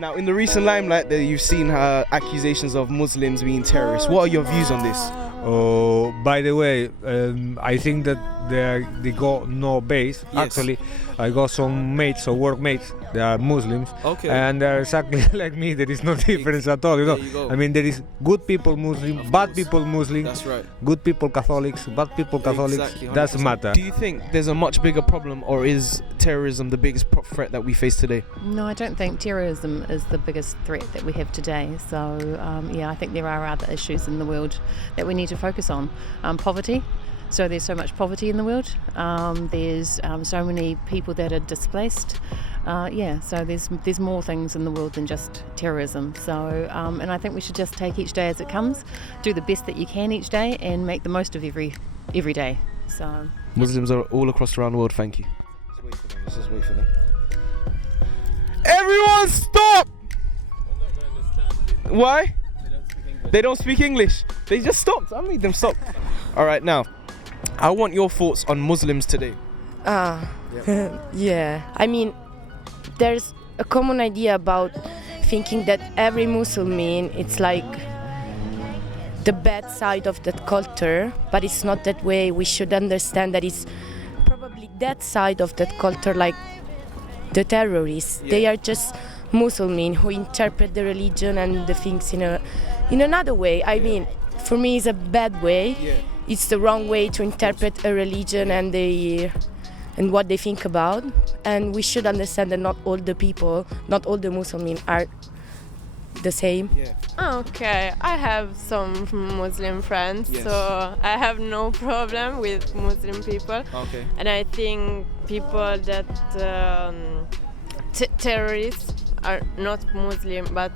Now, in the recent limelight, that you've seen accusations of Muslims being terrorists. What are your views on this? Oh, by the way, I think that they got no base. Yes. Actually, I got some mates or workmates. They are Muslims, Okay. and they're exactly like me. There is no difference at all. You know, There you go. I mean, there is good people Muslim, Of bad course. people Muslim, That's right. good people Catholics, bad people Catholics. Exactly, Doesn't 100%. matter. Do you think there's a much bigger problem, or is terrorism the biggest threat that we face today? No, I don't think terrorism is the biggest threat that we have today. So, I think there are other issues in the world that we need to focus on. Poverty. So there's so much poverty in the world. There's so many people that are displaced. So there's more things in the world than just terrorism. So, and I think we should just take each day as it comes, do the best that you can each day, and make the most of every day. So Muslims are all across around the world. Thank you. Let's just wait for them. Everyone, stop! Why? They don't speak English. They just stopped. I made them stop. All right, now, I want your thoughts on Muslims today. Yeah, I mean, there's a common idea about thinking that every Muslim, it's like the bad side of that culture, but it's not that way. We should understand that it's probably that side of that culture, like the terrorists. They are just Muslim who interpret the religion and the things in another way. I mean, for me, it's a bad way. It's the wrong way to interpret a religion and what they think about. And we should understand that not all the Muslims are the same. Okay, I have some Muslim friends, so I have no problem with Muslim people. Okay. And I think people that terrorists are not Muslim but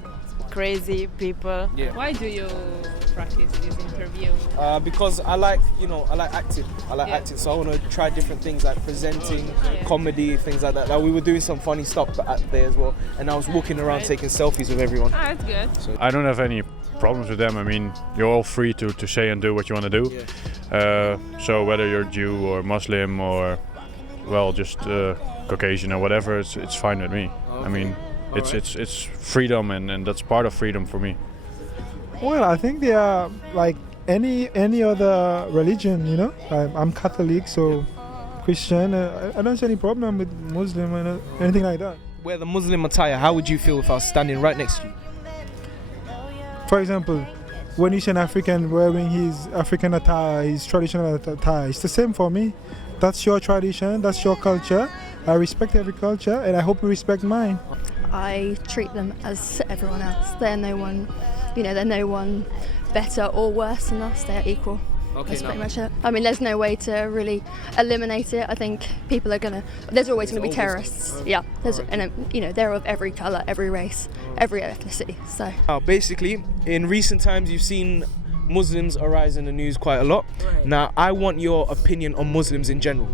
crazy people. Why do you practice this interview? Because I like acting. Acting, so I want to try different things like presenting, comedy, things like that. Like we were doing some funny stuff there as well, and I was walking around taking selfies with everyone. That's good. So, I don't have any problems with them. I mean, you're all free to say and do what you want to do. So whether you're Jew or Muslim or, well, just Caucasian or whatever, it's fine with me. I mean, it's freedom, and that's part of freedom for me. Well, I think they are like any other religion, I'm Catholic, so Christian. I don't see any problem with Muslim and anything like that. wear the Muslim attire, how would you feel if I was standing right next to you? For example, when you see an African wearing his African attire, his traditional attire, it's the same for me. That's your tradition, that's your culture. I respect every culture, and I hope you respect mine. I treat them as everyone else. They're no one, they're no one better or worse than us. They're equal. Okay, that's pretty much it. I mean, there's no way to really eliminate it. I think people are there's always going to be terrorists. Yeah, and they're of every colour, every race, every ethnicity. So basically, in recent times, you've seen Muslims arise in the news quite a lot. Right. Now, I want your opinion on Muslims in general.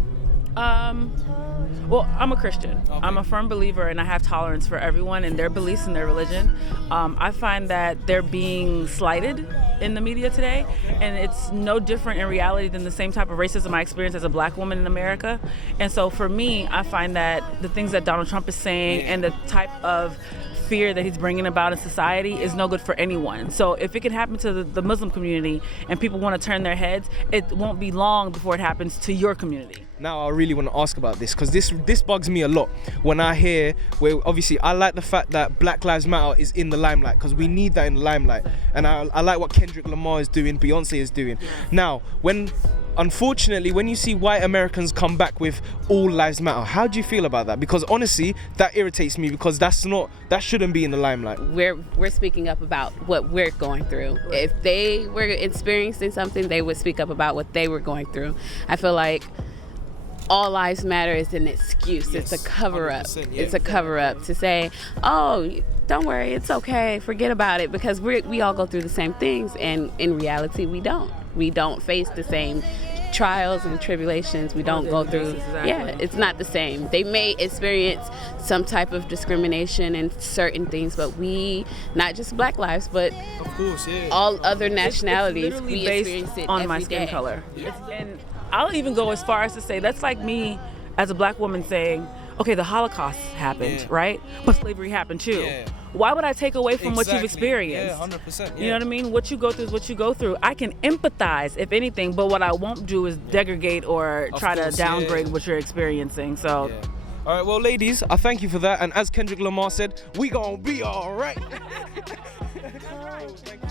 Well, I'm a Christian. Okay. I'm a firm believer, and I have tolerance for everyone and their beliefs and their religion. I find that they're being slighted in the media today, and it's no different in reality than the same type of racism I experienced as a black woman in America. And so for me, I find that the things that Donald Trump is saying and the type of fear that he's bringing about in society is no good for anyone. So if it can happen to the Muslim community and people want to turn their heads, it won't be long before it happens to your community. Now I really want to ask about this, because this bugs me a lot when I hear, where obviously I like the fact that Black Lives Matter is in the limelight, because we need that in the limelight, and I like what Kendrick Lamar is doing, Beyonce is doing. Now, unfortunately, when you see white Americans come back with all lives matter, how do you feel about that? Because honestly, that irritates me, because that shouldn't be in the limelight. We're speaking up about what we're going through. Right. If they were experiencing something, they would speak up about what they were going through. I feel like all lives matter is an excuse. Yes, it's a cover-up. Yeah. It's a cover-up to say, oh, don't worry, it's okay, forget about it, because we all go through the same things, and in reality we don't. We don't face the same trials and tribulations. We don't go through, it's not the same. They may experience some type of discrimination in certain things, but we, not just Black lives, but of course, all other nationalities, it's we based experience it on every my skin day. color. And I'll even go as far as to say that's like me as a black woman saying, okay, the Holocaust happened, right? But slavery happened too. why would I take away from what you've Exactly. experienced? Yeah, 100%. You know what I mean? What you go through is what you go through. I can empathize, if anything, but what I won't do is degrade or Of try course, to downgrade yeah. what you're experiencing. So. Yeah. All right, well, ladies, I thank you for that. And as Kendrick Lamar said, we gonna be all right. Thank you.